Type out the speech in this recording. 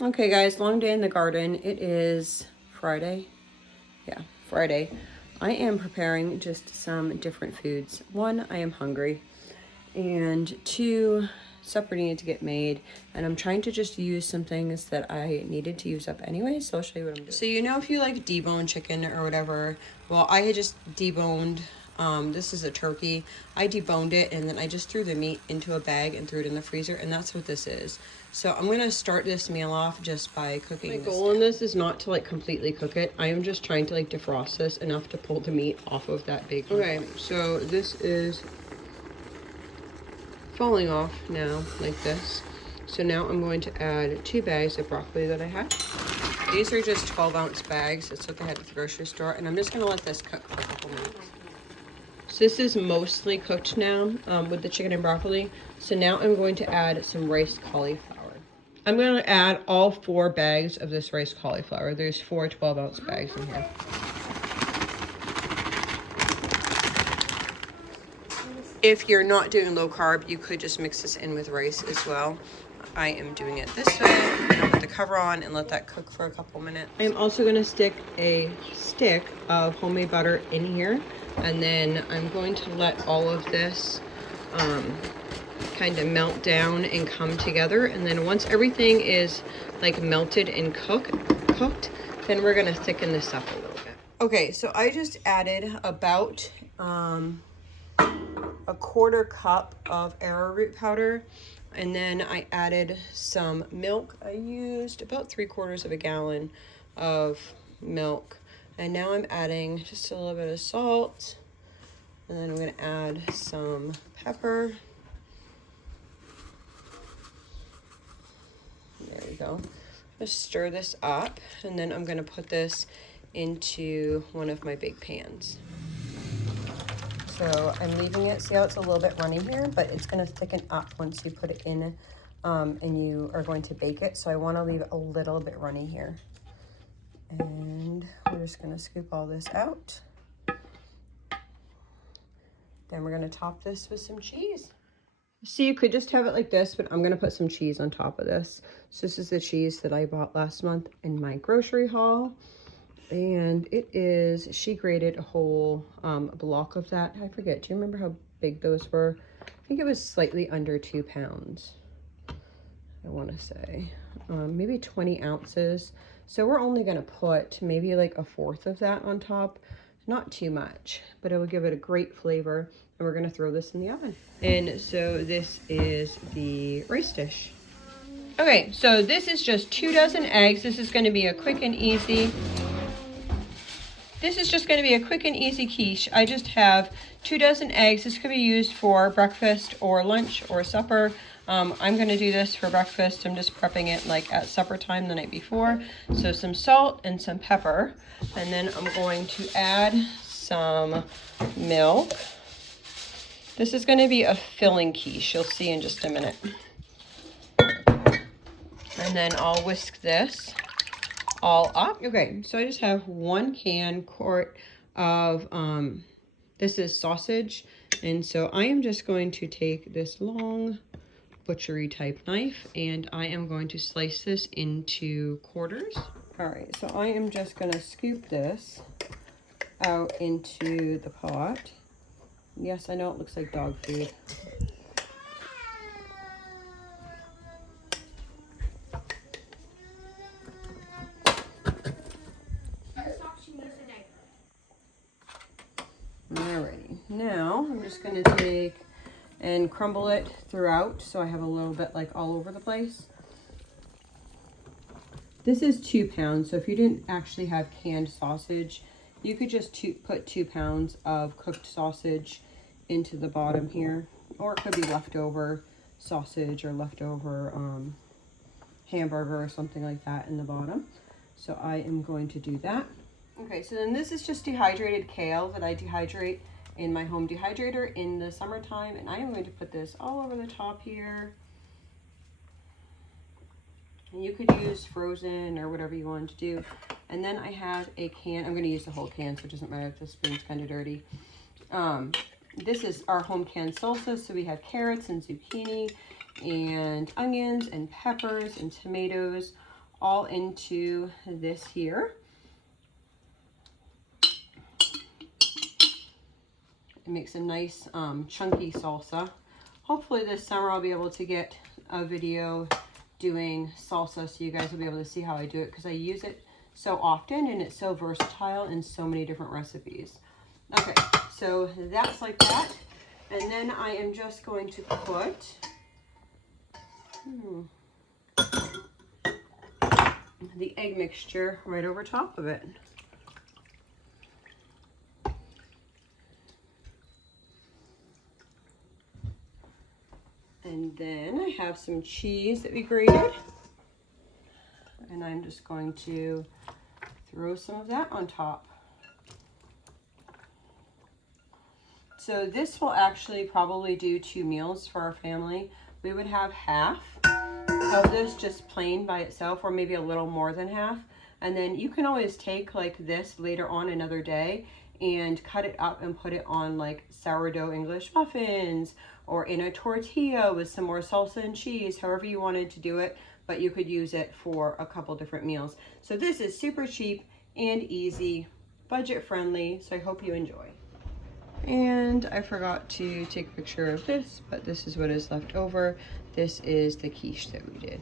Okay guys, long day in the garden. It is Friday. Yeah, Friday. I am preparing just some different foods. One, I am hungry. And two, supper needed to get made. And I'm trying to just use some things that I needed to use up anyway. So I'll show you what I'm doing. So you know if you like debone chicken or whatever, well I had just deboned, this is a turkey. I deboned it and then I just threw the meat into a bag and threw it in the freezer, and that's what this is. So I'm gonna start this meal off just by cooking this. My goal in this is not to like completely cook it. I am just trying to like defrost this enough to pull the meat off of that big. Okay, so this is falling off now like this. So now I'm going to add 2 bags of broccoli that I have. These are just 12-ounce bags. That's what they had at the grocery store. And I'm just gonna let this cook for a couple minutes. So this is mostly cooked now with the chicken and broccoli. So now I'm going to add some rice cauliflower. I'm going to add all 4 bags of this rice cauliflower. There's 4 12-ounce bags in here. If you're not doing low carb, you could just mix this in with rice as well. I am doing it this way. I'm gonna put the cover on and let that cook for a couple minutes. I am also gonna stick a stick of homemade butter in here, and then I'm going to let all of this kind of melt down and come together. And then once everything is like melted and cooked, then we're gonna thicken this up a little bit. Okay, so I just added about a 1/4 cup of arrowroot powder, and then I added some milk. I used about 3/4 of a gallon of milk, and now I'm adding just a little bit of salt, and then I'm going to add some pepper. There we go. Just stir this up, and then I'm going to put this into one of my big pans. So I'm leaving it, see how it's a little bit runny here, but it's gonna thicken up once you put it in and you are going to bake it. So I wanna leave it a little bit runny here. And we're just gonna scoop all this out. Then we're gonna top this with some cheese. See, you could just have it like this, but I'm gonna put some cheese on top of this. So this is the cheese that I bought last month in my grocery haul. And it is, she grated a whole block of that. I forget, do you remember how big those were? I think it was slightly under 2 pounds, I want to say. Maybe 20 ounces. So we're only going to put maybe like 1/4 of that on top. Not too much, but it will give it a great flavor. And we're going to throw this in the oven. And so this is the rice dish. Okay, so this is just 2 dozen eggs. This is going to be a quick and easy. This is just going to be a quick and easy quiche. I just have 2 dozen eggs. This could be used for breakfast or lunch or supper. I'm going to do this for breakfast. I'm just prepping it like at supper time the night before. So some salt and some pepper. And then I'm going to add some milk. This is going to be a filling quiche. You'll see in just a minute. And then I'll whisk this all up. Okay, so I just have 1 quart of this is sausage, and so I am just going to take this long butchery type knife and I am going to slice this into quarters. All right, so I am just going to scoop this out into the pot. Yes, I know it looks like dog food. Alrighty, now I'm just going to take and crumble it throughout so I have a little bit like all over the place. This is 2 pounds, so if you didn't actually have canned sausage, you could just put 2 pounds of cooked sausage into the bottom here, or it could be leftover sausage or leftover hamburger or something like that in the bottom. So I am going to do that. Okay, so then this is just dehydrated kale that I dehydrate in my home dehydrator in the summertime, and I am going to put this all over the top here. And you could use frozen or whatever you want to do. And then I have a can. I'm going to use the whole can, so it doesn't matter if the spoon's kind of dirty. This is our home canned salsa, so we have carrots and zucchini and onions and peppers and tomatoes, all into this here. It makes a nice chunky salsa. Hopefully this summer I'll be able to get a video doing salsa so you guys will be able to see how I do it, because I use it so often and it's so versatile in so many different recipes. Okay, so that's like that. And then I am just going to put the egg mixture right over top of it. And then I have some cheese that we grated. And I'm just going to throw some of that on top. So this will actually probably do 2 meals for our family. We would have half of this just plain by itself, or maybe a little more than half. And then you can always take like this later on another day and cut it up and put it on like sourdough English muffins, or in a tortilla with some more salsa and cheese, however you wanted to do it, but you could use it for a couple different meals. So this is super cheap and easy, budget friendly, so I hope you enjoy. And I forgot to take a picture of this, but this is what is left over. This is the quiche that we did.